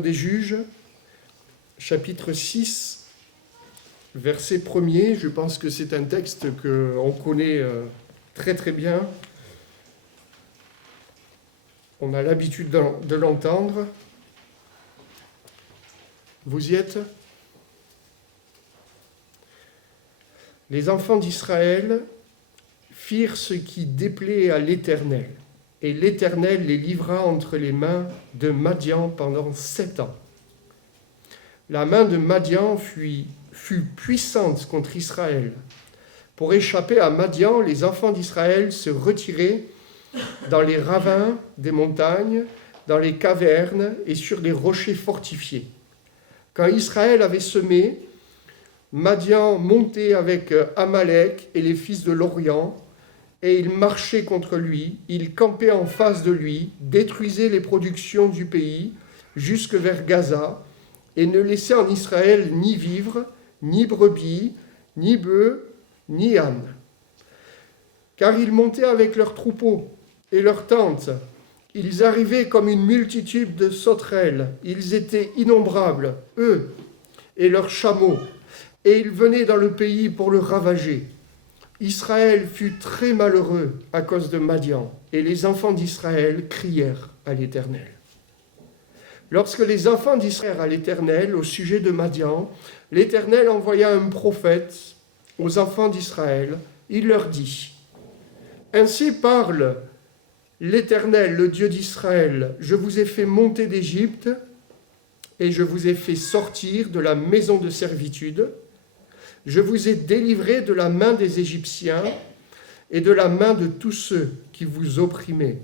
Livre des Juges, chapitre 6, verset 1er. Je pense que c'est un texte qu'on connaît très très bien. On a l'habitude de l'entendre. Vous y êtes ? Les enfants d'Israël firent ce qui déplaît à l'Éternel, et l'Éternel les livra entre les mains de Madian pendant 7 ans. La main de Madian fut puissante contre Israël. Pour échapper à Madian, les enfants d'Israël se retiraient dans les ravins des montagnes, dans les cavernes et sur les rochers fortifiés. Quand Israël avait semé, Madian montait avec Amalek et les fils de l'Orient, et il marchait contre lui, il campait en face de lui, détruisait les productions du pays jusque vers Gaza, et ne laissait en Israël ni vivres, ni brebis, ni bœufs, ni ânes. Car ils montaient avec leurs troupeaux et leurs tentes. Ils arrivaient comme une multitude de sauterelles. Ils étaient innombrables, eux et leurs chameaux. Et ils venaient dans le pays pour le ravager. Israël fut très malheureux à cause de Madian, et les enfants d'Israël crièrent à l'Éternel. Lorsque les enfants d'Israël crièrent à l'Éternel au sujet de Madian, l'Éternel envoya un prophète aux enfants d'Israël. Il leur dit : Ainsi parle l'Éternel, le Dieu d'Israël, je vous ai fait monter d'Égypte, et je vous ai fait sortir de la maison de servitude. Je vous ai délivré de la main des Égyptiens et de la main de tous ceux qui vous opprimaient.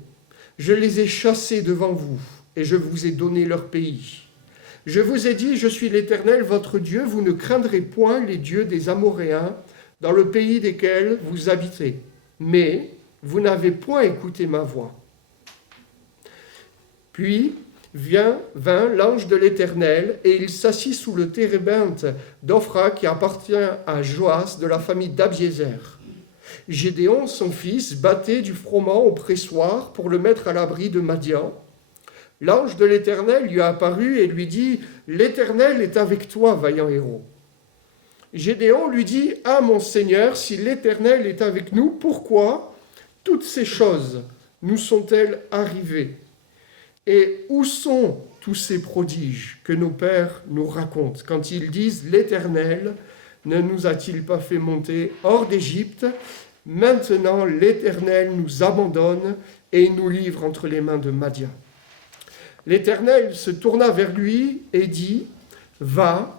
Je les ai chassés devant vous et je vous ai donné leur pays. Je vous ai dit, je suis l'Éternel, votre Dieu, vous ne craindrez point les dieux des Amoréens dans le pays desquels vous habitez. Mais vous n'avez point écouté ma voix. Puis vint l'ange de l'Éternel, et il s'assit sous le térébinthe d'Ophra qui appartient à Joas de la famille d'Abiézer. Gédéon, son fils, battait du froment au pressoir pour le mettre à l'abri de Madian. L'ange de l'Éternel lui apparut et lui dit : L'Éternel est avec toi, vaillant héros. Gédéon lui dit : Ah, mon Seigneur, si l'Éternel est avec nous, pourquoi toutes ces choses nous sont-elles arrivées ? Et où sont tous ces prodiges que nos pères nous racontent quand ils disent « L'Éternel ne nous a-t-il pas fait monter hors d'Égypte ? Maintenant l'Éternel nous abandonne et nous livre entre les mains de Madian. » L'Éternel se tourna vers lui et dit « Va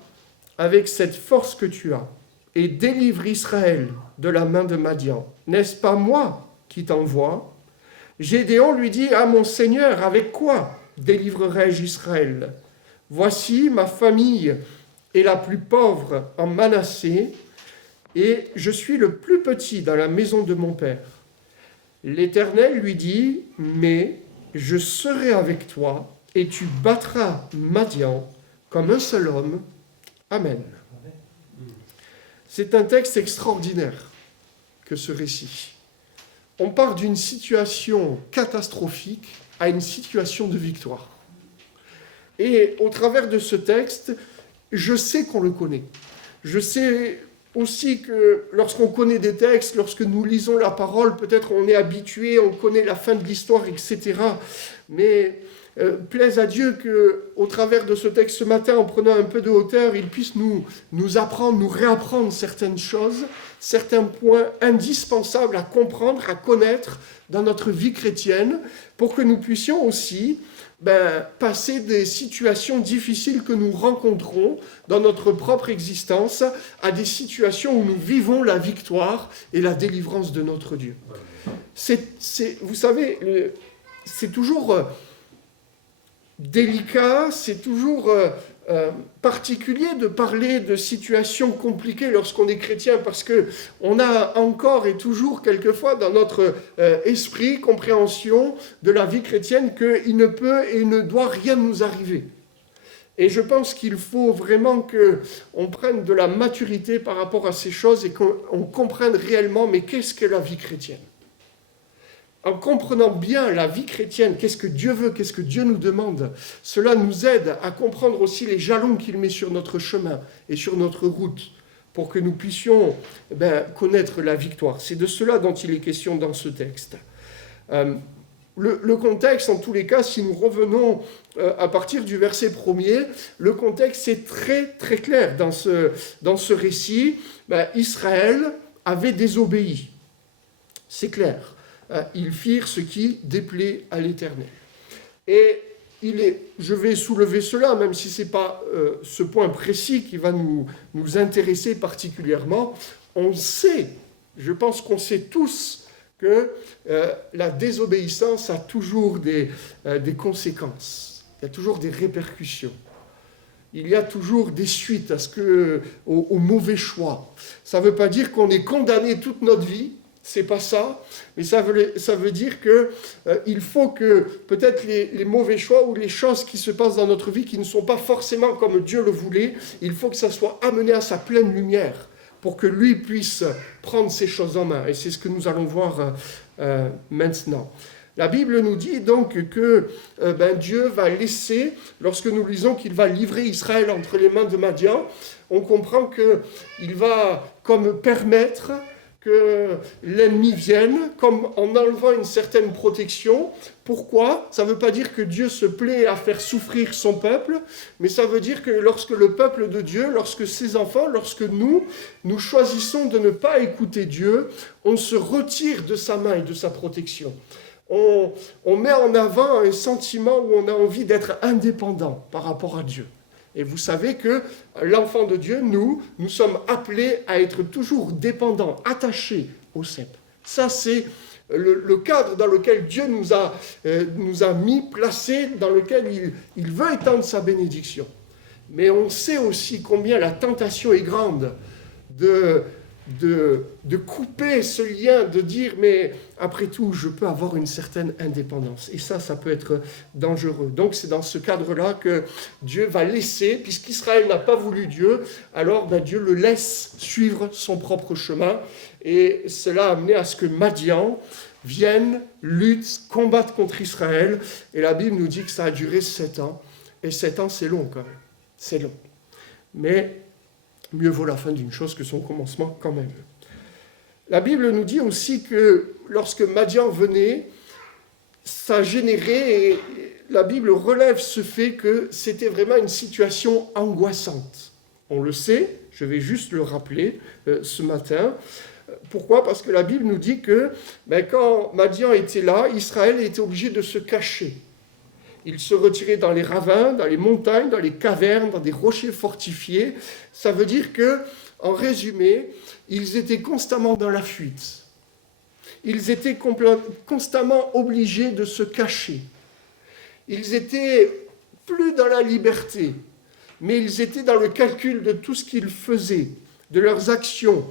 avec cette force que tu as et délivre Israël de la main de Madian. N'est-ce pas moi qui t'envoie ?» Gédéon lui dit : « Ah, mon Seigneur, avec quoi délivrerai-je Israël ? Voici, ma famille est la plus pauvre en Manassé, et je suis le plus petit dans la maison de mon père. » L'Éternel lui dit : « Mais je serai avec toi, et tu battras Madian comme un seul homme. » Amen. C'est un texte extraordinaire que ce récit. On part d'une situation catastrophique à une situation de victoire. Et au travers de ce texte, je sais qu'on le connaît. Je sais aussi que lorsqu'on connaît des textes, lorsque nous lisons la parole, peut-être on est habitué, on connaît la fin de l'histoire, etc. Mais plaise à Dieu qu'au travers de ce texte ce matin, en prenant un peu de hauteur, il puisse nous apprendre, nous réapprendre certaines choses, certains points indispensables à comprendre, à connaître dans notre vie chrétienne, pour que nous puissions aussi passer des situations difficiles que nous rencontrons dans notre propre existence à des situations où nous vivons la victoire et la délivrance de notre Dieu. Vous savez, c'est toujours délicat, c'est toujours particulier de parler de situations compliquées lorsqu'on est chrétien, parce qu'on a encore et toujours quelquefois dans notre esprit, compréhension de la vie chrétienne, qu'il ne peut et ne doit rien nous arriver. Et je pense qu'il faut vraiment qu'on prenne de la maturité par rapport à ces choses et qu'on comprenne réellement, mais qu'est-ce que la vie chrétienne ? en comprenant bien la vie chrétienne, qu'est-ce que Dieu veut, qu'est-ce que Dieu nous demande, cela nous aide à comprendre aussi les jalons qu'il met sur notre chemin et sur notre route, pour que nous puissions connaître la victoire. C'est de cela dont il est question dans ce texte. Le contexte, en tous les cas, si nous revenons à partir du verset 1er, le contexte est très très clair dans ce récit. Israël avait désobéi. C'est clair. Ils firent ce qui déplaît à l'Éternel. Et je vais soulever cela, même si ce n'est pas ce point précis qui va nous intéresser particulièrement. On sait, je pense qu'on sait tous, que la désobéissance a toujours des conséquences, il y a toujours des répercussions, il y a toujours des suites au mauvais choix. Ça ne veut pas dire qu'on est condamné toute notre vie, c'est pas ça, mais ça veut dire qu'il faut que peut-être les mauvais choix ou les choses qui se passent dans notre vie qui ne sont pas forcément comme Dieu le voulait, il faut que ça soit amené à sa pleine lumière, pour que lui puisse prendre ces choses en main. Et c'est ce que nous allons voir maintenant. La Bible nous dit donc que Dieu va laisser, lorsque nous lisons qu'il va livrer Israël entre les mains de Madian, on comprend qu'il va comme permettre que l'ennemi vienne, comme en enlevant une certaine protection. Pourquoi ? Ça ne veut pas dire que Dieu se plaît à faire souffrir son peuple, mais ça veut dire que lorsque le peuple de Dieu, lorsque ses enfants, lorsque nous choisissons de ne pas écouter Dieu, on se retire de sa main et de sa protection. On met en avant un sentiment où on a envie d'être indépendant par rapport à Dieu. Et vous savez que l'enfant de Dieu, nous sommes appelés à être toujours dépendants, attachés au cep. Ça, c'est le cadre dans lequel Dieu nous a mis, placés, dans lequel il veut étendre sa bénédiction. Mais on sait aussi combien la tentation est grande de couper ce lien, de dire « mais après tout, je peux avoir une certaine indépendance ». Et ça peut être dangereux. Donc c'est dans ce cadre-là que Dieu va laisser, puisqu'Israël n'a pas voulu Dieu, alors Dieu le laisse suivre son propre chemin. Et cela a amené à ce que Madian vienne, lutte, combatte contre Israël. Et la Bible nous dit que ça a duré 7 ans. Et 7 ans, c'est long quand même. C'est long. Mais mieux vaut la fin d'une chose que son commencement quand même. La Bible nous dit aussi que lorsque Madian venait, ça générait, et la Bible relève ce fait que c'était vraiment une situation angoissante. On le sait, je vais juste le rappeler ce matin. Pourquoi ? Parce que la Bible nous dit que quand Madian était là, Israël était obligé de se cacher. Il se retirait dans les ravins, dans les montagnes, dans les cavernes, dans des rochers fortifiés. Ça veut dire que, en résumé, ils étaient constamment dans la fuite. Ils étaient constamment obligés de se cacher. Ils étaient plus dans la liberté, mais ils étaient dans le calcul de tout ce qu'ils faisaient, de leurs actions,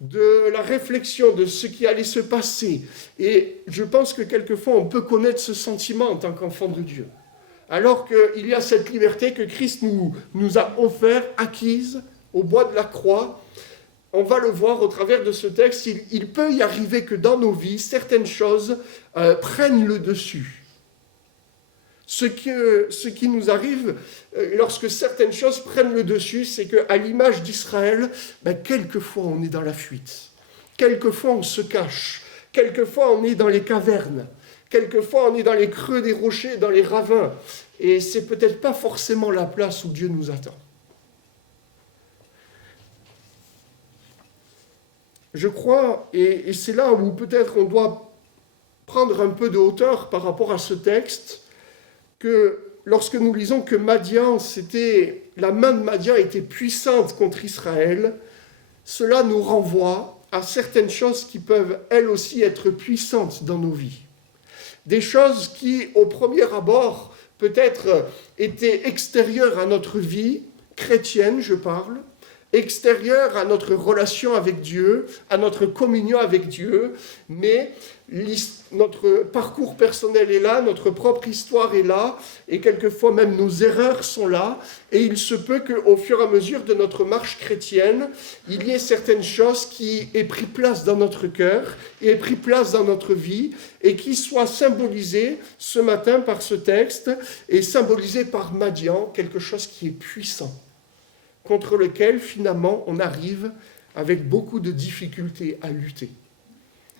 de la réflexion de ce qui allait se passer. Et je pense que quelquefois, on peut connaître ce sentiment en tant qu'enfant de Dieu. Alors qu'il y a cette liberté que Christ nous a offert, acquise au bois de la croix, on va le voir au travers de ce texte, il peut y arriver que dans nos vies, certaines choses prennent le dessus. Ce qui nous arrive lorsque certaines choses prennent le dessus, c'est qu'à l'image d'Israël, quelquefois on est dans la fuite, quelquefois on se cache, quelquefois on est dans les cavernes, quelquefois on est dans les creux des rochers, dans les ravins, et c'est peut-être pas forcément la place où Dieu nous attend. Je crois, et c'est là où peut-être on doit prendre un peu de hauteur par rapport à ce texte, que lorsque nous lisons que la main de Madian était puissante contre Israël, cela nous renvoie à certaines choses qui peuvent elles aussi être puissantes dans nos vies. Des choses qui, au premier abord, peut-être étaient extérieures à notre vie, chrétienne je parle, extérieure à notre relation avec Dieu, à notre communion avec Dieu, mais notre parcours personnel est là, notre propre histoire est là, et quelquefois même nos erreurs sont là, et il se peut qu'au fur et à mesure de notre marche chrétienne, il y ait certaines choses qui aient pris place dans notre cœur, et aient pris place dans notre vie, et qui soient symbolisées ce matin par ce texte, et symbolisées par Madian, quelque chose qui est puissant, contre lequel finalement on arrive avec beaucoup de difficultés à lutter.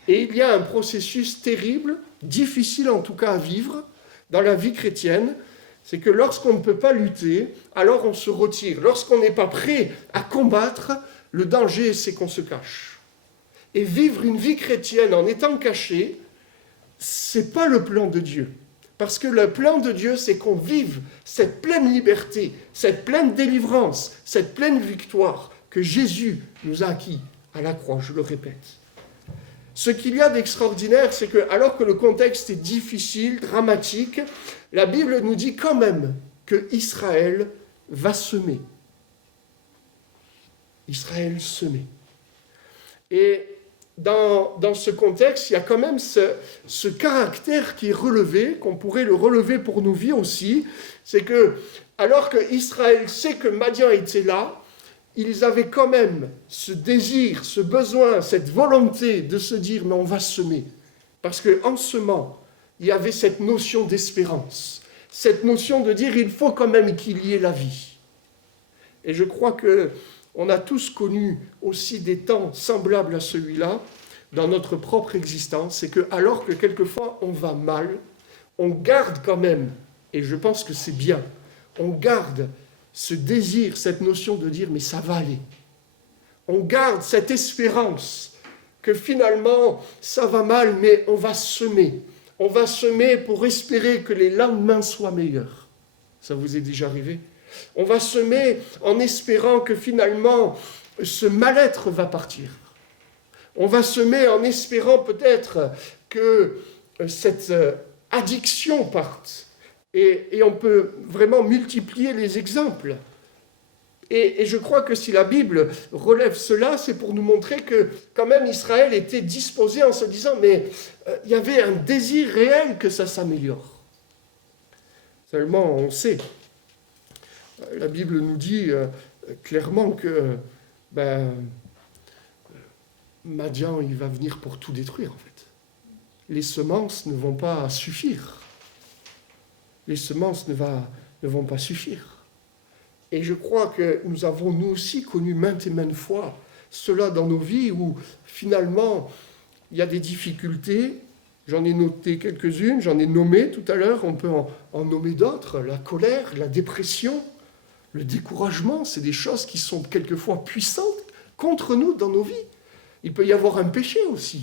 Et il y a un processus terrible, difficile en tout cas à vivre dans la vie chrétienne, c'est que lorsqu'on ne peut pas lutter, alors on se retire. Lorsqu'on n'est pas prêt à combattre, le danger c'est qu'on se cache. Et vivre une vie chrétienne en étant caché, c'est pas le plan de Dieu. Parce que le plan de Dieu, c'est qu'on vive cette pleine liberté, cette pleine délivrance, cette pleine victoire que Jésus nous a acquis à la croix, je le répète. Ce qu'il y a d'extraordinaire, c'est que, alors que le contexte est difficile, dramatique, la Bible nous dit quand même que Israël va semer. Israël semait. Et dans ce contexte, il y a quand même ce caractère qui est relevé, qu'on pourrait le relever pour nos vies aussi, c'est que, alors que Israël sait que Madian était là, ils avaient quand même ce désir, ce besoin, cette volonté de se dire « mais on va semer ». Parce qu'en semant, il y avait cette notion d'espérance, cette notion de dire « il faut quand même qu'il y ait la vie ». Et je crois qu'on a tous connu aussi des temps semblables à celui-là dans notre propre existence. C'est que alors que quelquefois on va mal, on garde quand même, et je pense que c'est bien, on garde ce désir, cette notion de dire « mais ça va aller ». On garde cette espérance que finalement ça va mal, mais on va semer. On va semer pour espérer que les lendemains soient meilleurs. Ça vous est déjà arrivé ? On va semer en espérant que finalement ce mal-être va partir. On va semer en espérant peut-être que cette addiction parte. Et on peut vraiment multiplier les exemples. Et je crois que si la Bible relève cela, c'est pour nous montrer que quand même Israël était disposé en se disant « mais il y avait un désir réel que ça s'améliore ». Seulement, on sait, la Bible nous dit clairement que Madian, il va venir pour tout détruire en fait. Les semences ne vont pas suffire. Les semences ne vont pas suffire. Et je crois que nous avons nous aussi connu maintes et maintes fois cela dans nos vies où finalement il y a des difficultés. J'en ai noté quelques-unes, j'en ai nommé tout à l'heure, on peut en nommer d'autres. La colère, la dépression, le découragement, c'est des choses qui sont quelquefois puissantes contre nous dans nos vies. Il peut y avoir un péché aussi.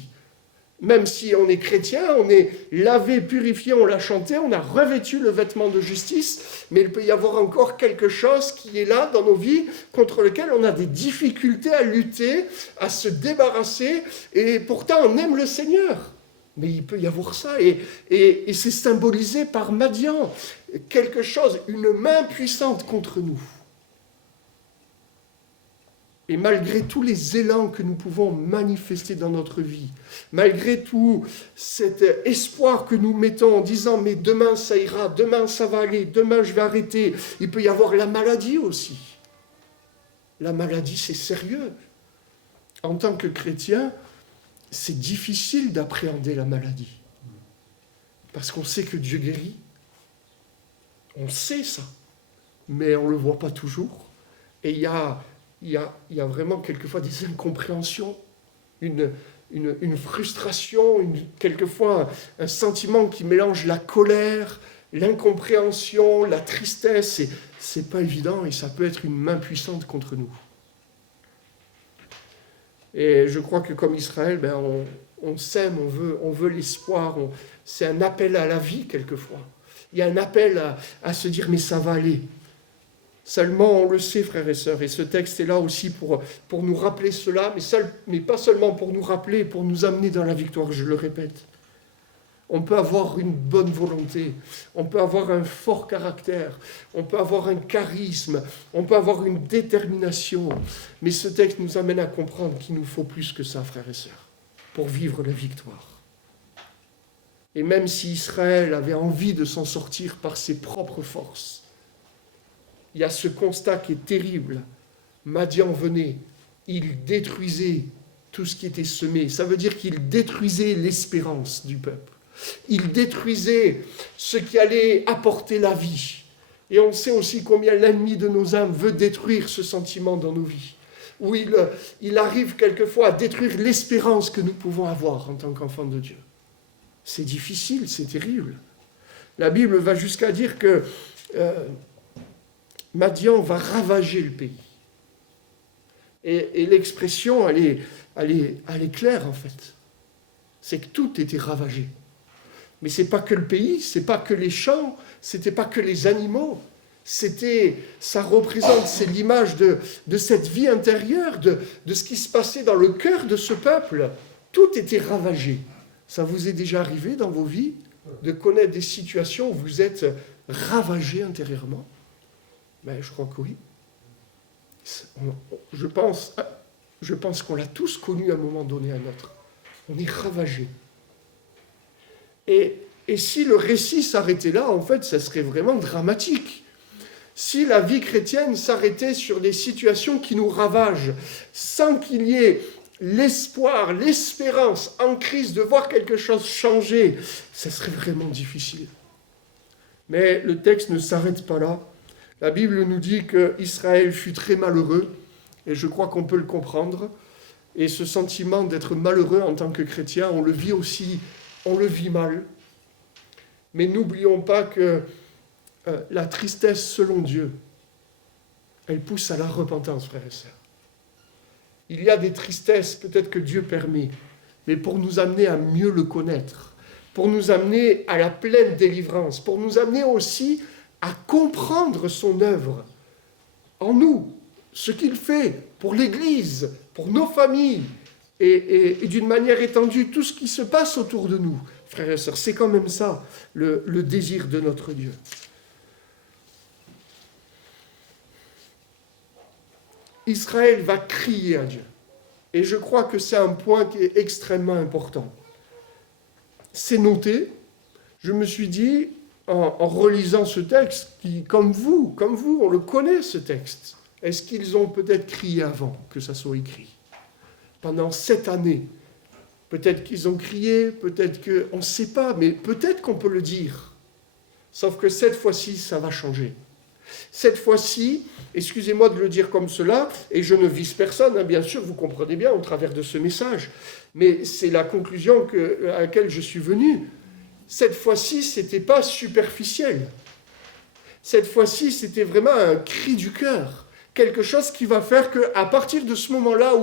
Même si on est chrétien, on est lavé, purifié, on l'a chanté, on a revêtu le vêtement de justice, mais il peut y avoir encore quelque chose qui est là dans nos vies, contre lequel on a des difficultés à lutter, à se débarrasser, et pourtant on aime le Seigneur. Mais il peut y avoir ça, et c'est symbolisé par Madian, quelque chose, une main puissante contre nous. Et malgré tous les élans que nous pouvons manifester dans notre vie, malgré tout cet espoir que nous mettons en disant « mais demain ça ira, demain ça va aller, demain je vais arrêter », il peut y avoir la maladie aussi. La maladie, c'est sérieux. En tant que chrétien, c'est difficile d'appréhender la maladie. Parce qu'on sait que Dieu guérit. On sait ça. Mais on ne le voit pas toujours. Et il y a vraiment quelquefois des incompréhensions, une frustration, quelquefois un sentiment qui mélange la colère, l'incompréhension, la tristesse. C'est pas évident et ça peut être une main puissante contre nous. Et je crois que comme Israël, on s'aime, on veut l'espoir, c'est un appel à la vie quelquefois. Il y a un appel à se dire mais ça va aller. Seulement, on le sait, frères et sœurs, et ce texte est là aussi pour nous rappeler cela, mais pas seulement pour nous rappeler, pour nous amener dans la victoire, je le répète. On peut avoir une bonne volonté, on peut avoir un fort caractère, on peut avoir un charisme, on peut avoir une détermination. Mais ce texte nous amène à comprendre qu'il nous faut plus que ça, frères et sœurs, pour vivre la victoire. Et même si Israël avait envie de s'en sortir par ses propres forces, il y a ce constat qui est terrible. Madian venait, il détruisait tout ce qui était semé. Ça veut dire qu'il détruisait l'espérance du peuple. Il détruisait ce qui allait apporter la vie. Et on sait aussi combien l'ennemi de nos âmes veut détruire ce sentiment dans nos vies. Où il arrive quelquefois à détruire l'espérance que nous pouvons avoir en tant qu'enfants de Dieu. C'est difficile, c'est terrible. La Bible va jusqu'à dire que Madian va ravager le pays. Et l'expression, elle est claire en fait. C'est que tout était ravagé. Mais ce n'est pas que le pays, ce n'est pas que les champs, ce n'était pas que les animaux. Ça représente, c'est l'image de cette vie intérieure, de ce qui se passait dans le cœur de ce peuple. Tout était ravagé. Ça vous est déjà arrivé dans vos vies de connaître des situations où vous êtes ravagé intérieurement? Ben, je crois que oui. Je pense qu'on l'a tous connu à un moment donné à un autre. On est ravagé. Et si le récit s'arrêtait là, en fait, ça serait vraiment dramatique. Si la vie chrétienne s'arrêtait sur des situations qui nous ravagent, sans qu'il y ait l'espoir, l'espérance en Christ de voir quelque chose changer, ça serait vraiment difficile. Mais le texte ne s'arrête pas là. La Bible nous dit qu'Israël fut très malheureux, et je crois qu'on peut le comprendre. Et ce sentiment d'être malheureux en tant que chrétien, on le vit aussi, on le vit mal. Mais n'oublions pas que la tristesse, selon Dieu, elle pousse à la repentance, frères et sœurs. Il y a des tristesses, peut-être que Dieu permet, mais pour nous amener à mieux le connaître, pour nous amener à la pleine délivrance, pour nous amener aussi à comprendre son œuvre en nous, ce qu'il fait pour l'Église, pour nos familles, et d'une manière étendue, tout ce qui se passe autour de nous. Frères et sœurs, c'est quand même ça, le désir de notre Dieu. Israël va crier à Dieu. Et je crois que c'est un point qui est extrêmement important. C'est noté. Je me suis dit, en relisant ce texte, qui, comme vous, on le connaît ce texte. Est-ce qu'ils ont peut-être crié avant que ça soit écrit? Pendant 7 années. Peut-être qu'ils ont crié, peut-être qu'on ne sait pas, mais peut-être qu'on peut le dire. Sauf que cette fois-ci, ça va changer. Cette fois-ci, excusez-moi de le dire comme cela, et je ne vise personne, hein, bien sûr, vous comprenez bien au travers de ce message, mais c'est la conclusion à laquelle je suis venu. Cette fois-ci, ce n'était pas superficiel. Cette fois-ci, c'était vraiment un cri du cœur. Quelque chose qui va faire qu'à partir de ce moment-là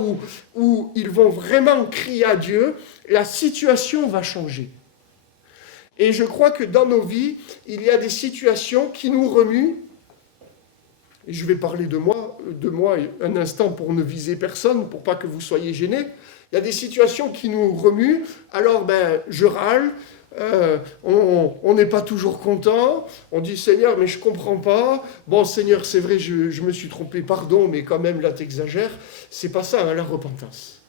où ils vont vraiment crier à Dieu, la situation va changer. Et je crois que dans nos vies, il y a des situations qui nous remuent. Et je vais parler de moi un instant pour ne viser personne, pour pas que vous soyez gênés. Il y a des situations qui nous remuent, alors je râle, on n'est pas toujours content, on dit Seigneur mais je comprends pas, bon Seigneur c'est vrai je me suis trompé, pardon, mais quand même là t'exagères. C'est pas ça la repentance.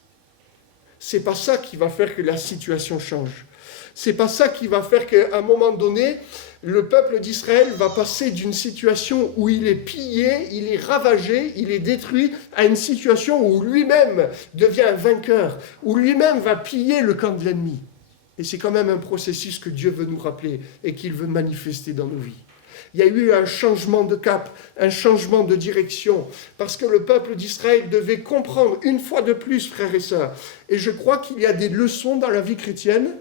C'est pas ça qui va faire que la situation change. C'est pas ça qui va faire qu'à un moment donné, le peuple d'Israël va passer d'une situation où il est pillé, il est ravagé, il est détruit, à une situation où lui-même devient un vainqueur, où lui-même va piller le camp de l'ennemi. Et c'est quand même un processus que Dieu veut nous rappeler et qu'il veut manifester dans nos vies. Il y a eu un changement de cap, un changement de direction, parce que le peuple d'Israël devait comprendre une fois de plus, frères et sœurs, et je crois qu'il y a des leçons dans la vie chrétienne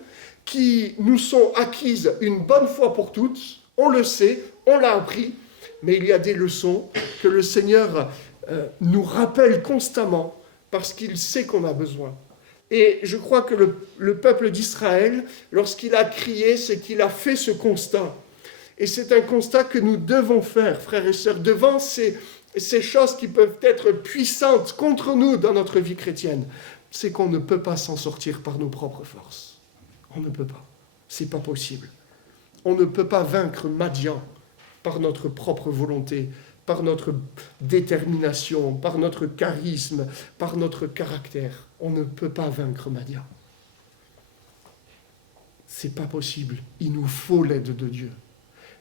qui nous sont acquises une bonne fois pour toutes, on le sait, on l'a appris, mais il y a des leçons que le Seigneur nous rappelle constamment parce qu'il sait qu'on a besoin. Et je crois que le peuple d'Israël, lorsqu'il a crié, c'est qu'il a fait ce constat. Et c'est un constat que nous devons faire, frères et sœurs, devant ces choses qui peuvent être puissantes contre nous dans notre vie chrétienne. C'est qu'on ne peut pas s'en sortir par nos propres forces. On ne peut pas. C'est pas possible. On ne peut pas vaincre Madian par notre propre volonté, par notre détermination, par notre charisme, par notre caractère. On ne peut pas vaincre Madian. C'est pas possible. Il nous faut l'aide de Dieu.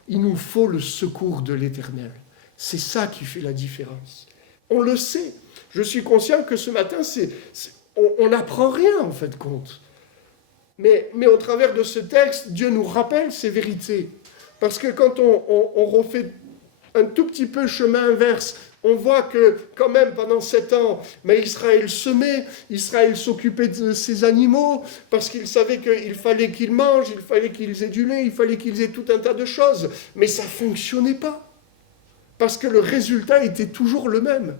Il nous faut le secours de l'Éternel. C'est ça qui fait la différence. On le sait. Je suis conscient que ce matin, on n'apprend rien en fait compte. Mais au travers de ce texte, Dieu nous rappelle ces vérités. Parce que quand on refait un tout petit peu chemin inverse, on voit que quand même pendant 7 ans, mais Israël semait, Israël s'occupait de ses animaux, parce qu'il savait qu'il fallait qu'ils mangent, il fallait qu'ils aient du lait, il fallait qu'ils aient tout un tas de choses. Mais ça ne fonctionnait pas. Parce que le résultat était toujours le même.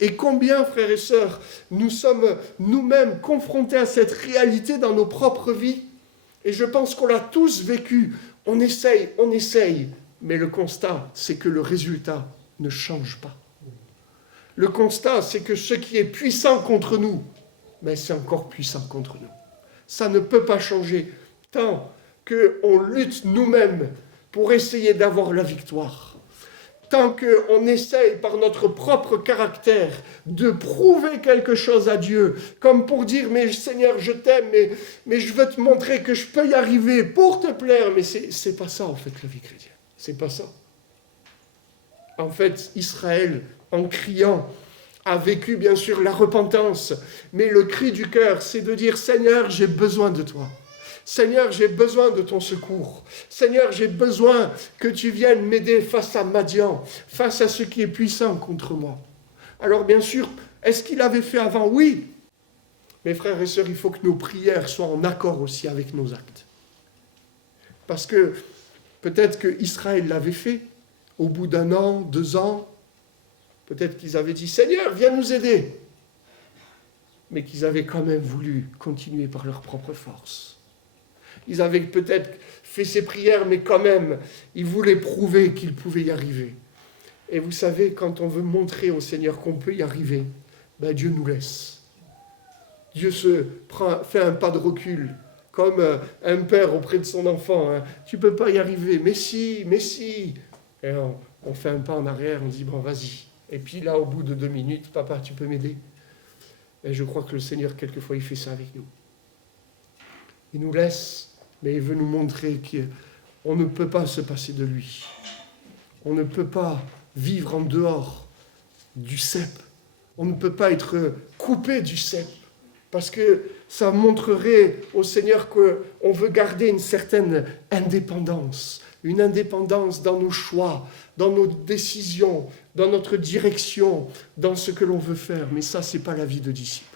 Et combien, frères et sœurs, nous sommes nous-mêmes confrontés à cette réalité dans nos propres vies. Et je pense qu'on l'a tous vécu. On essaye, mais le constat, c'est que le résultat ne change pas. Le constat, c'est que ce qui est puissant contre nous, mais c'est encore puissant contre nous. Ça ne peut pas changer tant qu'on lutte nous-mêmes pour essayer d'avoir la victoire. Tant qu'on essaye par notre propre caractère de prouver quelque chose à Dieu, comme pour dire, mais Seigneur, je t'aime, mais je veux te montrer que je peux y arriver pour te plaire. Mais c'est pas ça, en fait, la vie chrétienne. C'est pas ça. En fait, Israël, en criant, a vécu, bien sûr, la repentance. Mais le cri du cœur, c'est de dire, Seigneur, j'ai besoin de toi. Seigneur, j'ai besoin de ton secours. Seigneur, j'ai besoin que tu viennes m'aider face à Madian, face à ce qui est puissant contre moi. Alors bien sûr, est-ce qu'il avait fait avant? Oui. Mes frères et sœurs, il faut que nos prières soient en accord aussi avec nos actes. Parce que peut-être qu'Israël l'avait fait au bout d'1 an, 2 ans. Peut-être qu'ils avaient dit, Seigneur, viens nous aider. Mais qu'ils avaient quand même voulu continuer par leur propre force. Ils avaient peut-être fait ces prières, mais quand même, ils voulaient prouver qu'ils pouvaient y arriver. Et vous savez, quand on veut montrer au Seigneur qu'on peut y arriver, ben Dieu nous laisse. Dieu fait un pas de recul, comme un père auprès de son enfant. Hein. Tu ne peux pas y arriver, mais si. Et on fait un pas en arrière, on dit, bon, vas-y. Et puis là, au bout de 2 minutes, papa, tu peux m'aider? Et je crois que le Seigneur, quelquefois, il fait ça avec nous. Il nous laisse, mais il veut nous montrer qu'on ne peut pas se passer de lui. On ne peut pas vivre en dehors du cep. On ne peut pas être coupé du cep. Parce que ça montrerait au Seigneur qu'on veut garder une certaine indépendance. Une indépendance dans nos choix, dans nos décisions, dans notre direction, dans ce que l'on veut faire. Mais ça, ce n'est pas la vie de disciple.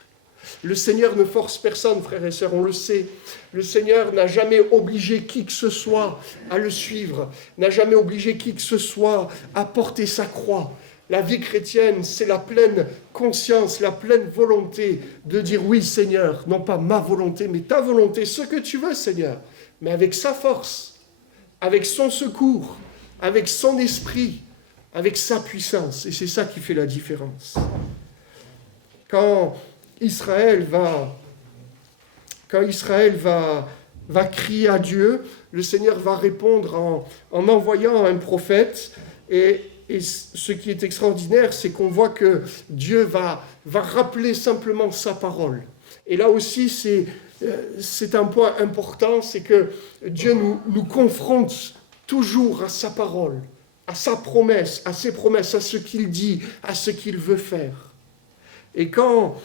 Le Seigneur ne force personne, frères et sœurs, on le sait. Le Seigneur n'a jamais obligé qui que ce soit à le suivre, n'a jamais obligé qui que ce soit à porter sa croix. La vie chrétienne, c'est la pleine conscience, la pleine volonté de dire oui, Seigneur, non pas ma volonté, mais ta volonté, ce que tu veux, Seigneur, mais avec sa force, avec son secours, avec son esprit, avec sa puissance. Et c'est ça qui fait la différence. Quand Israël va crier à Dieu, le Seigneur va répondre en envoyant un prophète. Et ce qui est extraordinaire, c'est qu'on voit que Dieu va rappeler simplement sa parole. Et là aussi, c'est un point important, c'est que Dieu nous confronte toujours à sa parole, à sa promesse, à ses promesses, à ce qu'il dit, à ce qu'il veut faire. Et quand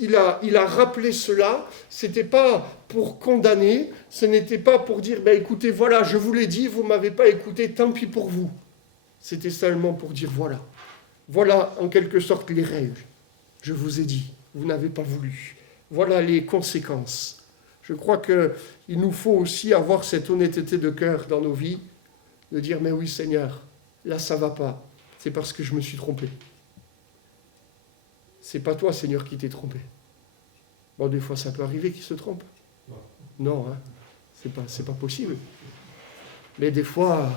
il a rappelé cela, ce n'était pas pour condamner, ce n'était pas pour dire, écoutez, voilà, je vous l'ai dit, vous ne m'avez pas écouté, tant pis pour vous. C'était seulement pour dire, voilà en quelque sorte les règles. Je vous ai dit, vous n'avez pas voulu. Voilà les conséquences. Je crois qu'il nous faut aussi avoir cette honnêteté de cœur dans nos vies, de dire, mais oui Seigneur, là ça ne va pas, c'est parce que je me suis trompé. C'est pas toi, Seigneur, qui t'es trompé. Bon, des fois, ça peut arriver qu'il se trompe. Non, hein, c'est pas possible. Mais des fois,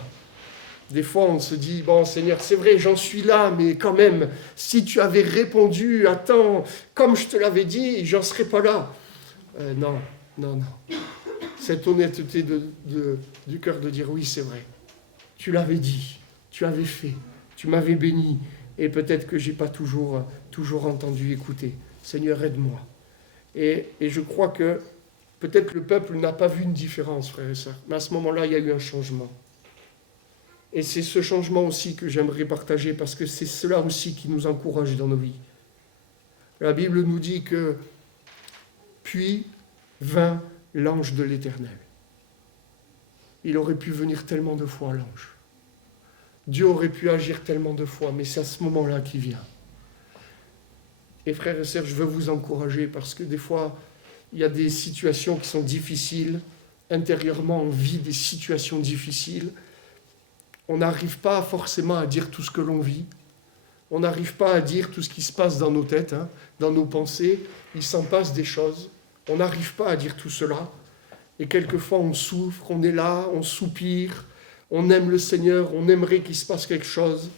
on se dit, bon, Seigneur, c'est vrai, j'en suis là, mais quand même, si tu avais répondu à temps, comme je te l'avais dit, j'en serais pas là. Non. cette honnêteté du cœur de dire oui, c'est vrai. Tu l'avais dit, tu avais fait, tu m'avais béni, et peut-être que je n'ai pas toujours entendu, écouter. Seigneur, aide-moi. Et je crois que peut-être le peuple n'a pas vu une différence, frères et sœurs, mais à ce moment-là, il y a eu un changement. Et c'est ce changement aussi que j'aimerais partager, parce que c'est cela aussi qui nous encourage dans nos vies. La Bible nous dit que « Puis vint l'ange de l'Éternel ». Il aurait pu venir tellement de fois, l'ange. Dieu aurait pu agir tellement de fois, mais c'est à ce moment-là qu'il vient. Et frères et sœurs, je veux vous encourager, parce que des fois, il y a des situations qui sont difficiles. Intérieurement, on vit des situations difficiles. On n'arrive pas forcément à dire tout ce que l'on vit. On n'arrive pas à dire tout ce qui se passe dans nos têtes, dans nos pensées. Il s'en passe des choses. On n'arrive pas à dire tout cela. Et quelquefois, on souffre, on est là, on soupire. On aime le Seigneur, on aimerait qu'il se passe quelque chose.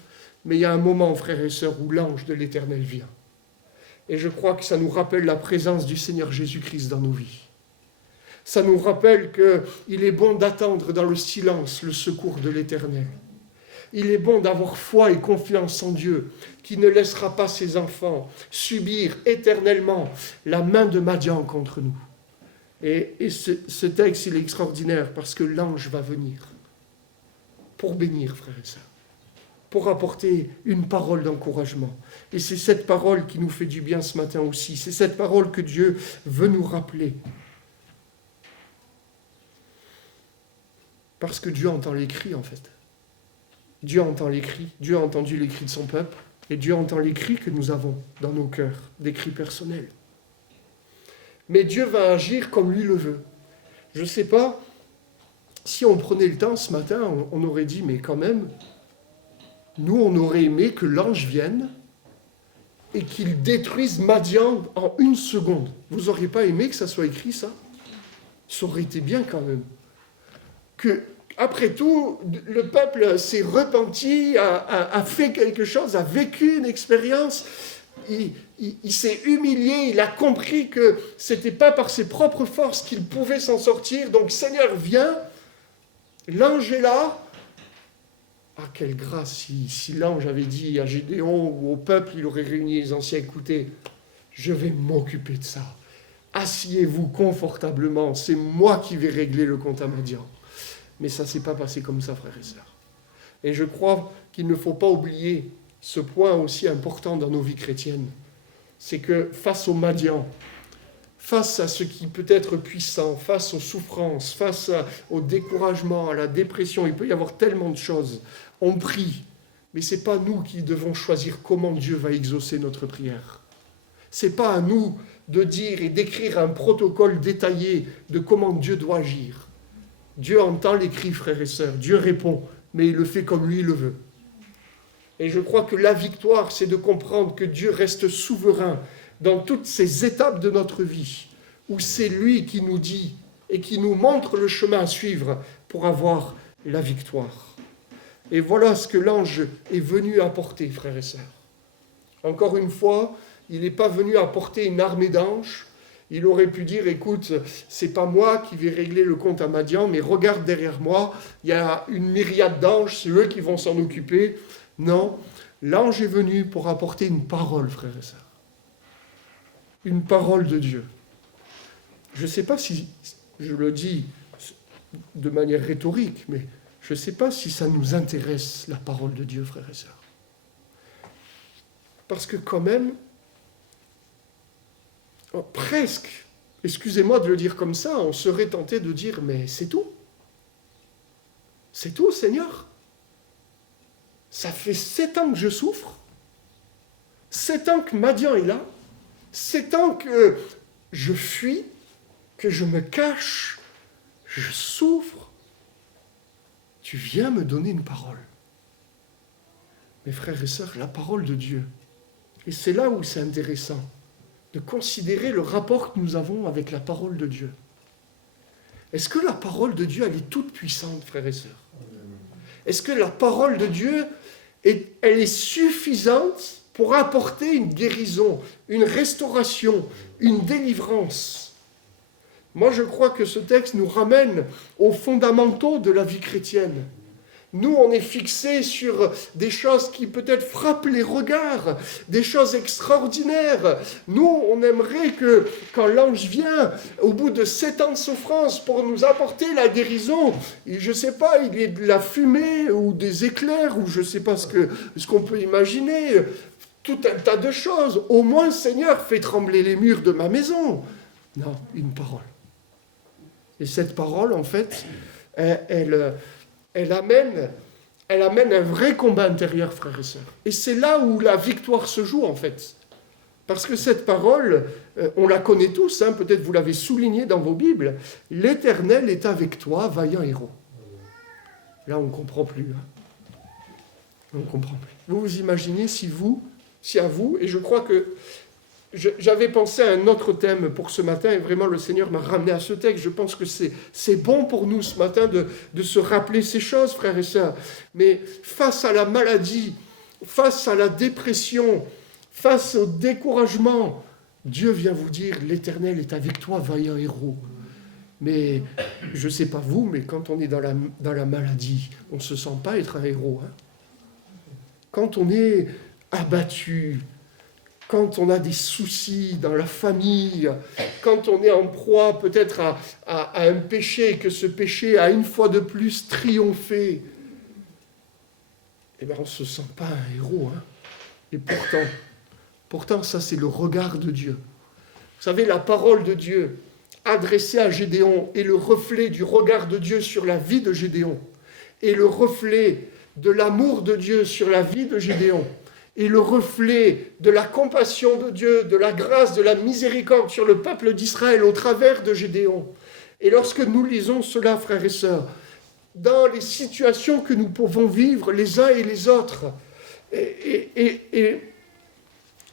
Mais il y a un moment, frères et sœurs, où l'ange de l'Éternel vient. Et je crois que ça nous rappelle la présence du Seigneur Jésus-Christ dans nos vies. Ça nous rappelle qu'il est bon d'attendre dans le silence le secours de l'Éternel. Il est bon d'avoir foi et confiance en Dieu, qui ne laissera pas ses enfants subir éternellement la main de Madian contre nous. Et ce texte, il est extraordinaire, parce que l'ange va venir pour bénir, frères et sœurs, pour apporter une parole d'encouragement. Et c'est cette parole qui nous fait du bien ce matin aussi. C'est cette parole que Dieu veut nous rappeler. Parce que Dieu entend les cris, en fait. Dieu entend les cris. Dieu a entendu les cris de son peuple. Et Dieu entend les cris que nous avons dans nos cœurs, des cris personnels. Mais Dieu va agir comme lui le veut. Je ne sais pas, si on prenait le temps ce matin, on aurait dit, mais quand même, nous, on aurait aimé que l'ange vienne et qu'il détruise Madian en 1 seconde. Vous n'auriez pas aimé que ça soit écrit, ça? Ça aurait été bien quand même. Que, après tout, le peuple s'est repenti, a fait quelque chose, a vécu une expérience, il s'est humilié, il a compris que ce n'était pas par ses propres forces qu'il pouvait s'en sortir. Donc, Seigneur, viens, l'ange est là. Ah, quelle grâce si l'ange avait dit à Gédéon ou au peuple, il aurait réuni les anciens, écoutez, je vais m'occuper de ça. Asseyez-vous confortablement, c'est moi qui vais régler le compte à Madian. Mais ça ne s'est pas passé comme ça, frères et sœurs. Et je crois qu'il ne faut pas oublier ce point aussi important dans nos vies chrétiennes. C'est que face au Madian, face à ce qui peut être puissant, face aux souffrances, face au découragement, à la dépression, il peut y avoir tellement de choses. On prie, mais ce n'est pas nous qui devons choisir comment Dieu va exaucer notre prière. Ce n'est pas à nous de dire et d'écrire un protocole détaillé de comment Dieu doit agir. Dieu entend les cris, frères et sœurs. Dieu répond, mais il le fait comme lui le veut. Et je crois que la victoire, c'est de comprendre que Dieu reste souverain dans toutes ces étapes de notre vie, où c'est lui qui nous dit et qui nous montre le chemin à suivre pour avoir la victoire. Et voilà ce que l'ange est venu apporter, frères et sœurs. Encore une fois, il n'est pas venu apporter une armée d'anges. Il aurait pu dire, écoute, c'est pas moi qui vais régler le compte à Madian, mais regarde derrière moi, il y a une myriade d'anges, c'est eux qui vont s'en occuper. Non, l'ange est venu pour apporter une parole, frères et sœurs. Une parole de Dieu. Je ne sais pas si, je le dis de manière rhétorique, mais je ne sais pas si ça nous intéresse, la parole de Dieu, frères et sœurs. Parce que quand même, presque, excusez-moi de le dire comme ça, on serait tenté de dire, mais c'est tout. C'est tout, Seigneur. Ça fait 7 ans que je souffre. 7 ans que Madian est là. 7 ans que je fuis, que je me cache, je souffre. Tu viens me donner une parole. Mes frères et sœurs, la parole de Dieu. Et c'est là où c'est intéressant de considérer le rapport que nous avons avec la parole de Dieu. Est-ce que la parole de Dieu, elle est toute puissante, frères et sœurs? Est-ce que la parole de Dieu, elle est suffisante pour apporter une guérison, une restauration, une délivrance? Moi, je crois que ce texte nous ramène aux fondamentaux de la vie chrétienne. Nous, on est fixés sur des choses qui peut-être frappent les regards, des choses extraordinaires. Nous, on aimerait que, quand l'ange vient, au bout de 7 ans de souffrance, pour nous apporter la guérison, et je ne sais pas, il y ait de la fumée ou des éclairs, ou je ne sais pas ce qu'on peut imaginer, tout un tas de choses. Au moins, Seigneur, fais trembler les murs de ma maison. Non, une parole. Et cette parole, en fait, elle amène un vrai combat intérieur, frères et sœurs. Et c'est là où la victoire se joue, en fait. Parce que cette parole, on la connaît tous, hein, peut-être vous l'avez souligné dans vos Bibles. L'Éternel est avec toi, vaillant héros. Là, on ne comprend plus. Hein. On ne comprend plus. Vous vous imaginez si à vous, et je crois que j'avais pensé à un autre thème pour ce matin, et vraiment le Seigneur m'a ramené à ce texte. Je pense que c'est bon pour nous ce matin de se rappeler ces choses, frères et sœurs. Mais face à la maladie, face à la dépression, face au découragement, Dieu vient vous dire, l'Éternel est avec toi, vaillant héros. Mais je ne sais pas vous, mais quand on est dans la maladie, on ne se sent pas être un héros. Hein. Quand on est abattu, quand on a des soucis dans la famille, quand on est en proie peut-être à un péché, et que ce péché a une fois de plus triomphé, eh bien on ne se sent pas un héros. Hein. Et pourtant ça c'est le regard de Dieu. Vous savez, la parole de Dieu adressée à Gédéon est le reflet du regard de Dieu sur la vie de Gédéon, et le reflet de l'amour de Dieu sur la vie de Gédéon, et le reflet de la compassion de Dieu, de la grâce, de la miséricorde sur le peuple d'Israël au travers de Gédéon. Et lorsque nous lisons cela, frères et sœurs, dans les situations que nous pouvons vivre les uns et les autres, et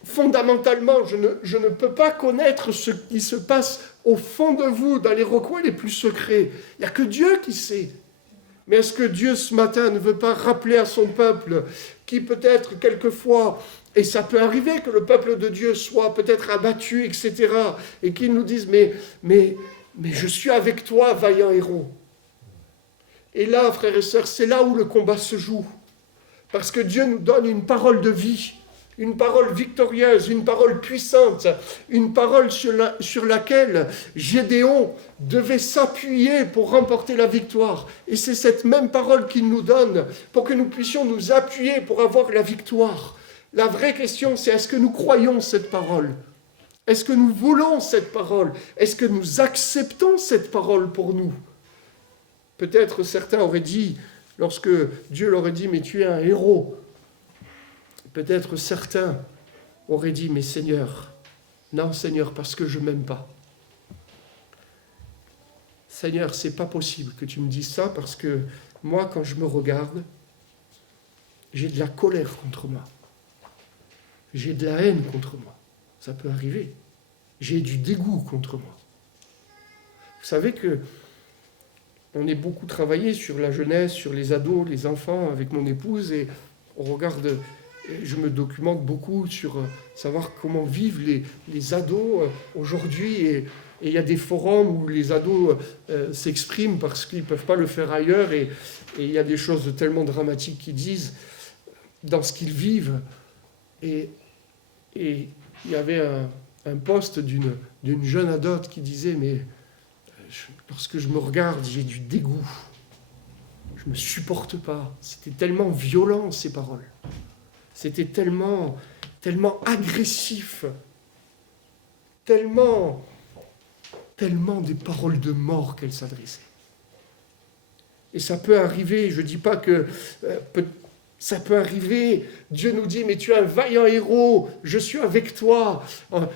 fondamentalement, je ne peux pas connaître ce qui se passe au fond de vous, dans les recoins les plus secrets. Il n'y a que Dieu qui sait. Mais est-ce que Dieu, ce matin, ne veut pas rappeler à son peuple, qui peut-être quelquefois, et ça peut arriver que le peuple de Dieu soit peut-être abattu, etc., et qu'il nous dise, mais je suis avec toi, vaillant héros. Et là, frères et sœurs, c'est là où le combat se joue. Parce que Dieu nous donne une parole de vie, une parole victorieuse, une parole puissante, une parole sur laquelle Gédéon devait s'appuyer pour remporter la victoire. Et c'est cette même parole qu'il nous donne pour que nous puissions nous appuyer pour avoir la victoire. La vraie question, c'est est-ce que nous croyons cette parole ? Est-ce que nous voulons cette parole ? Est-ce que nous acceptons cette parole pour nous ? Peut-être certains auraient dit, lorsque Dieu leur a dit « mais tu es un héros », peut-être certains auraient dit, mais Seigneur, non Seigneur, parce que je ne m'aime pas. Seigneur, c'est pas possible que tu me dises ça, parce que moi, quand je me regarde, j'ai de la colère contre moi. J'ai de la haine contre moi. Ça peut arriver. J'ai du dégoût contre moi. Vous savez que on est beaucoup travaillé sur la jeunesse, sur les ados, les enfants, avec mon épouse, et on regarde... Je me documente beaucoup sur savoir comment vivent les ados aujourd'hui. Et il y a des forums où les ados s'expriment parce qu'ils ne peuvent pas le faire ailleurs. Et il y a des choses tellement dramatiques qu'ils disent dans ce qu'ils vivent. Et il y avait un post d'une jeune adote qui disait « Mais lorsque je me regarde, j'ai du dégoût. Je ne me supporte pas. » C'était tellement violent, ces paroles. C'était tellement agressif, tellement des paroles de mort qu'elle s'adressait. Et ça peut arriver, je ne dis pas que... ça peut arriver, Dieu nous dit, mais tu es un vaillant héros, je suis avec toi,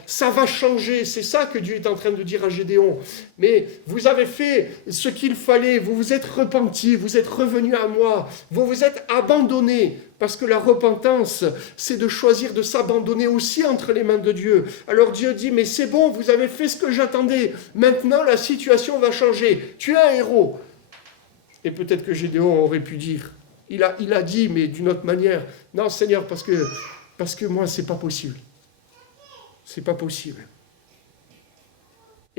ça va changer, c'est ça que Dieu est en train de dire à Gédéon. Mais vous avez fait ce qu'il fallait, vous vous êtes repentis, vous êtes revenus à moi, vous vous êtes abandonnés, parce que la repentance, c'est de choisir de s'abandonner aussi entre les mains de Dieu. Alors Dieu dit, mais c'est bon, vous avez fait ce que j'attendais, maintenant la situation va changer, tu es un héros. Et peut-être que Gédéon aurait pu dire, il a dit, mais d'une autre manière, non Seigneur, parce que moi, c'est pas possible. C'est pas possible.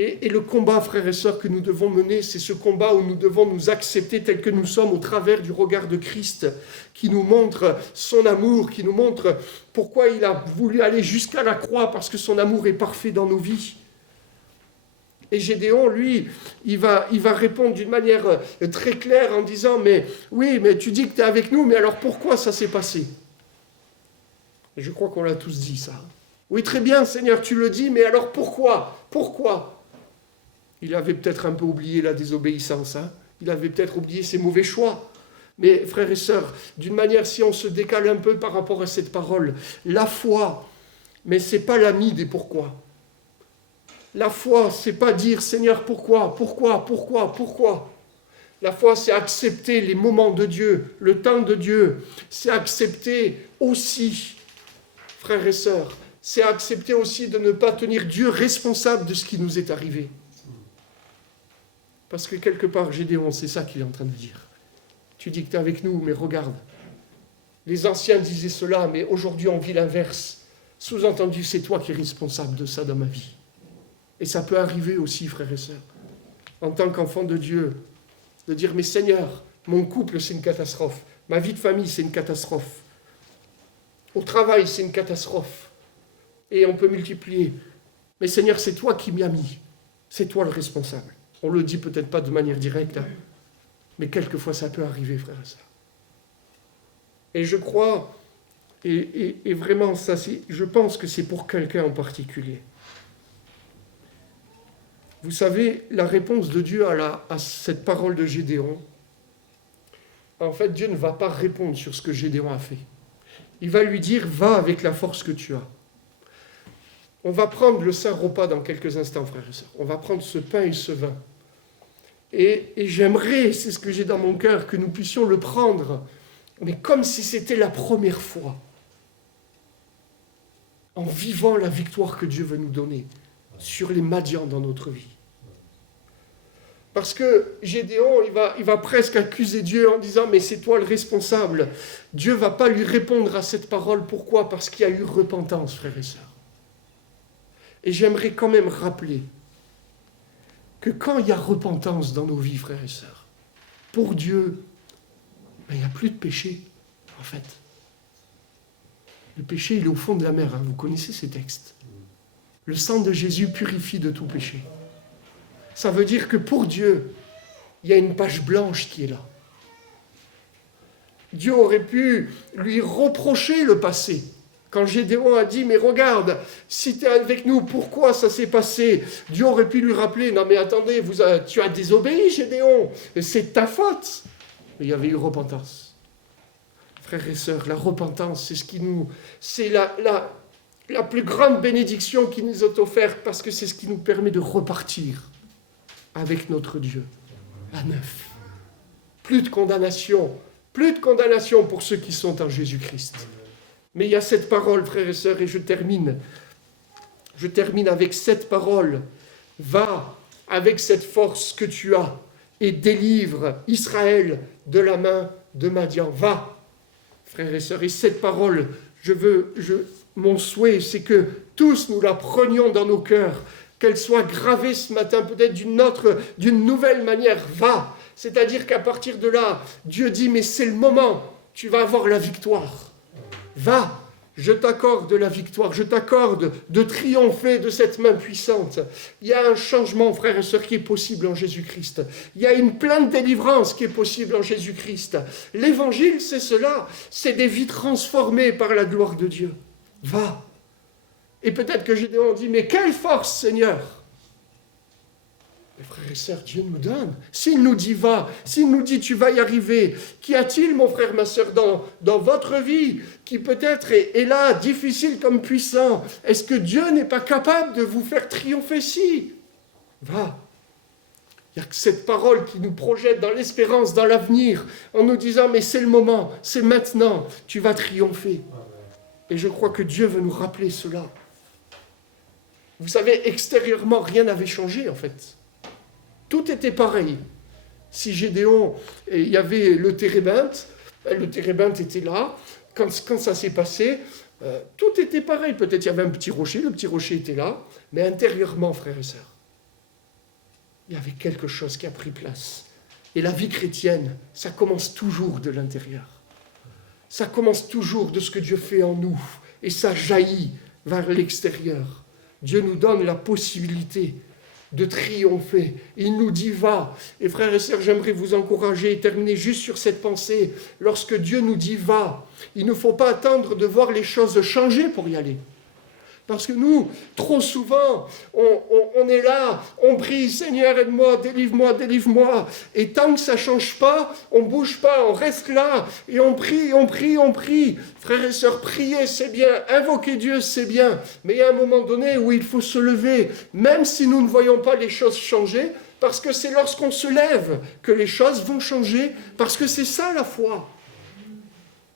Et le combat, frères et sœurs, que nous devons mener, c'est ce combat où nous devons nous accepter tels que nous sommes au travers du regard de Christ, qui nous montre son amour, qui nous montre pourquoi il a voulu aller jusqu'à la croix, parce que son amour est parfait dans nos vies. Et Gédéon, lui, il va répondre d'une manière très claire en disant « Mais oui, mais tu dis que tu es avec nous, mais alors pourquoi ça s'est passé ?» Et je crois qu'on l'a tous dit, ça. Oui, très bien, Seigneur, tu le dis, mais alors pourquoi ? Pourquoi ? Il avait peut-être un peu oublié la désobéissance, hein. Il avait peut-être oublié ses mauvais choix. Mais frères et sœurs, d'une manière, si on se décale un peu par rapport à cette parole, la foi, mais ce n'est pas l'ami des pourquoi. La foi, c'est pas dire Seigneur, pourquoi ? La foi, c'est accepter les moments de Dieu, le temps de Dieu. C'est accepter aussi, frères et sœurs, c'est accepter aussi de ne pas tenir Dieu responsable de ce qui nous est arrivé. Parce que quelque part, Gédéon, c'est ça qu'il est en train de dire. Tu dis que tu es avec nous, mais regarde. Les anciens disaient cela, mais aujourd'hui on vit l'inverse. Sous-entendu, c'est toi qui es responsable de ça dans ma vie. Et ça peut arriver aussi, frères et sœurs, en tant qu'enfant de Dieu, de dire, mais Seigneur, mon couple, c'est une catastrophe. Ma vie de famille, c'est une catastrophe. Au travail, c'est une catastrophe. Et on peut multiplier. Mais Seigneur, c'est toi qui m'y as mis. C'est toi le responsable. On ne le dit peut-être pas de manière directe, hein, mais quelquefois ça peut arriver, frères et sœurs. Et je crois, et vraiment, ça, je pense que c'est pour quelqu'un en particulier. Vous savez, la réponse de Dieu à cette parole de Gédéon, en fait, Dieu ne va pas répondre sur ce que Gédéon a fait. Il va lui dire, va avec la force que tu as. On va prendre le saint repas dans quelques instants, frères et sœurs. On va prendre ce pain et ce vin. Et j'aimerais, c'est ce que j'ai dans mon cœur, que nous puissions le prendre, mais comme si c'était la première fois, en vivant la victoire que Dieu veut nous donner sur les Madians dans notre vie. Parce que Gédéon, il va presque accuser Dieu en disant « Mais c'est toi le responsable ». Dieu ne va pas lui répondre à cette parole. Pourquoi ? Parce qu'il y a eu repentance, frères et sœurs. Et j'aimerais quand même rappeler que quand il y a repentance dans nos vies, frères et sœurs, pour Dieu, il n'y a plus de péché, en fait. Le péché, il est au fond de la mer, hein. Vous connaissez ces textes. Le sang de Jésus purifie de tout péché. Ça veut dire que pour Dieu, il y a une page blanche qui est là. Dieu aurait pu lui reprocher le passé. Quand Gédéon a dit, mais regarde, si tu es avec nous, pourquoi ça s'est passé ? Dieu aurait pu lui rappeler, non mais attendez, tu as désobéi, Gédéon, c'est ta faute. Mais il y avait eu repentance. Frères et sœurs, la repentance, c'est la plus grande bénédiction qui nous est offerte, parce que c'est ce qui nous permet de repartir avec notre Dieu, à neuf. Plus de condamnation pour ceux qui sont en Jésus-Christ. Mais il y a cette parole, frères et sœurs, et je termine avec cette parole. Va avec cette force que tu as et délivre Israël de la main de Madian. Va, frères et sœurs. Et cette parole, mon souhait, c'est que tous nous la prenions dans nos cœurs, qu'elle soit gravée ce matin, peut-être d'une nouvelle manière. Va. C'est-à-dire qu'à partir de là, Dieu dit, mais c'est le moment, tu vas avoir la victoire. Va, je t'accorde la victoire, je t'accorde de triompher de cette main puissante. Il y a un changement, frères et sœurs, qui est possible en Jésus-Christ. Il y a une pleine délivrance qui est possible en Jésus-Christ. L'évangile, c'est cela, c'est des vies transformées par la gloire de Dieu. Va. Et peut-être que Gédéon dit, mais quelle force, Seigneur ! Mais frères et sœurs, Dieu nous donne. S'il nous dit va, s'il nous dit tu vas y arriver, qu'y a-t-il, mon frère, ma sœur, dans votre vie, qui peut-être est là, difficile comme puissant? Est-ce que Dieu n'est pas capable de vous faire triompher? Si, va. Il n'y a que cette parole qui nous projette dans l'espérance, dans l'avenir, en nous disant, mais c'est le moment, c'est maintenant, tu vas triompher. Et je crois que Dieu veut nous rappeler cela. Vous savez, extérieurement, rien n'avait changé, en fait. Tout était pareil. Si Gédéon, il y avait le térébinthe était là. Quand ça s'est passé, tout était pareil. Peut-être il y avait un petit rocher, le petit rocher était là. Mais intérieurement, frères et sœurs, il y avait quelque chose qui a pris place. Et la vie chrétienne, ça commence toujours de l'intérieur. Ça commence toujours de ce que Dieu fait en nous. Et ça jaillit vers l'extérieur. Dieu nous donne la possibilité de triompher. Il nous dit va. Et frères et sœurs, j'aimerais vous encourager et terminer juste sur cette pensée. Lorsque Dieu nous dit va, il ne faut pas attendre de voir les choses changer pour y aller. Parce que nous, trop souvent, on est là, on prie, Seigneur, aide-moi, délivre-moi, délivre-moi. Et tant que ça ne change pas, on ne bouge pas, on reste là. Et on prie, on prie, on prie. Frères et sœurs, prier, c'est bien. Invoquer Dieu, c'est bien. Mais il y a un moment donné où il faut se lever, même si nous ne voyons pas les choses changer, parce que c'est lorsqu'on se lève que les choses vont changer, parce que c'est ça la foi.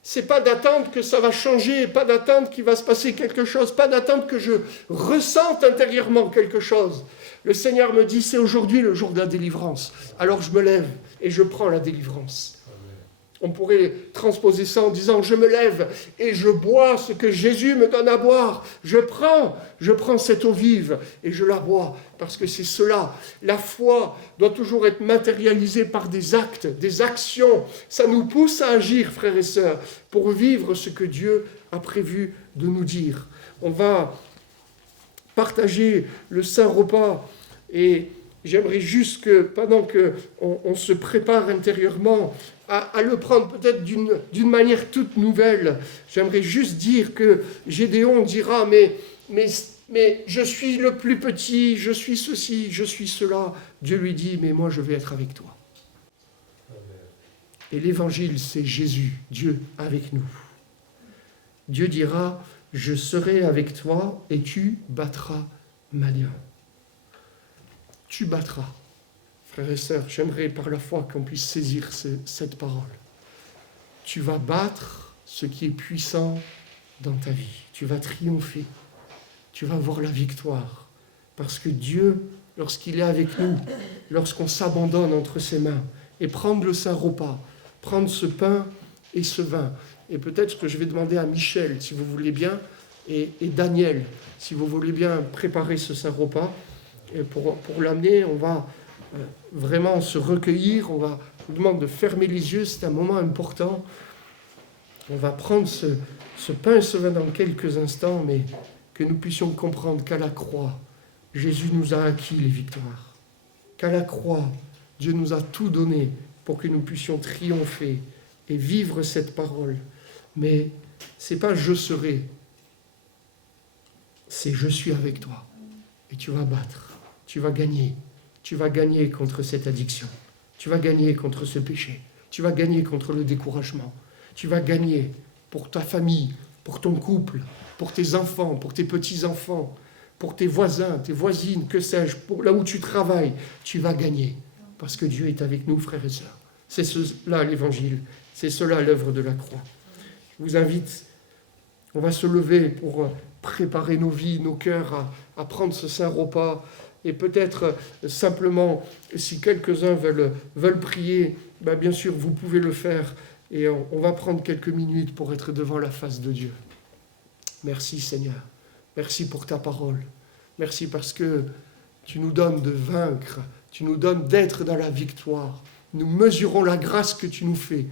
C'est pas d'attendre que ça va changer, pas d'attendre qu'il va se passer quelque chose, pas d'attendre que je ressente intérieurement quelque chose. Le Seigneur me dit, c'est aujourd'hui le jour de la délivrance. Alors je me lève et je prends la délivrance. On pourrait transposer ça en disant, je me lève et je bois ce que Jésus me donne à boire. Je prends cette eau vive et je la bois. Parce que c'est cela. La foi doit toujours être matérialisée par des actes, des actions. Ça nous pousse à agir, frères et sœurs, pour vivre ce que Dieu a prévu de nous dire. On va partager le Saint Repas et j'aimerais juste que, pendant qu'on se prépare intérieurement à le prendre peut-être d'une manière toute nouvelle, j'aimerais juste dire que Gédéon dira, mais je suis le plus petit, je suis ceci, je suis cela. Dieu lui dit, mais moi je vais être avec toi. Et l'évangile, c'est Jésus, Dieu avec nous. Dieu dira, je serai avec toi et tu battras Madian. Tu battras. Frères et sœurs, j'aimerais par la foi qu'on puisse saisir cette parole. Tu vas battre ce qui est puissant dans ta vie. Tu vas triompher. Tu vas voir la victoire. Parce que Dieu, lorsqu'il est avec nous, lorsqu'on s'abandonne entre ses mains, et prendre le Saint Repas, prendre ce pain et ce vin, et peut-être que je vais demander à Michel, si vous voulez bien, et Daniel, si vous voulez bien préparer ce Saint Repas, et pour l'amener, on va vraiment se recueillir, on vous demande de fermer les yeux, c'est un moment important. On va prendre ce pain et ce vin dans quelques instants, mais que nous puissions comprendre qu'à la croix, Jésus nous a acquis les victoires. Qu'à la croix, Dieu nous a tout donné pour que nous puissions triompher et vivre cette parole. Mais ce n'est pas « je serai », c'est « je suis avec toi » et tu vas battre, tu vas gagner. Tu vas gagner contre cette addiction. Tu vas gagner contre ce péché. Tu vas gagner contre le découragement. Tu vas gagner pour ta famille, pour ton couple, pour tes enfants, pour tes petits-enfants, pour tes voisins, tes voisines, que sais-je, pour là où tu travailles. Tu vas gagner parce que Dieu est avec nous, frères et sœurs. C'est cela l'évangile. C'est cela l'œuvre de la croix. Je vous invite, on va se lever pour préparer nos vies, nos cœurs à prendre ce saint repas. Et peut-être simplement, si quelques-uns veulent prier, bien sûr, vous pouvez le faire. Et on va prendre quelques minutes pour être devant la face de Dieu. Merci Seigneur. Merci pour ta parole. Merci parce que tu nous donnes de vaincre. Tu nous donnes d'être dans la victoire. Nous mesurons la grâce que tu nous fais.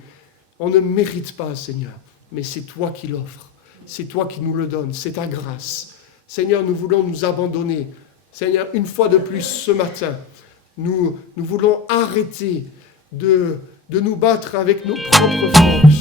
On ne mérite pas, Seigneur, mais c'est toi qui l'offres. C'est toi qui nous le donnes. C'est ta grâce. Seigneur, nous voulons nous abandonner. Seigneur, une fois de plus ce matin, nous voulons arrêter de nous battre avec nos propres forces.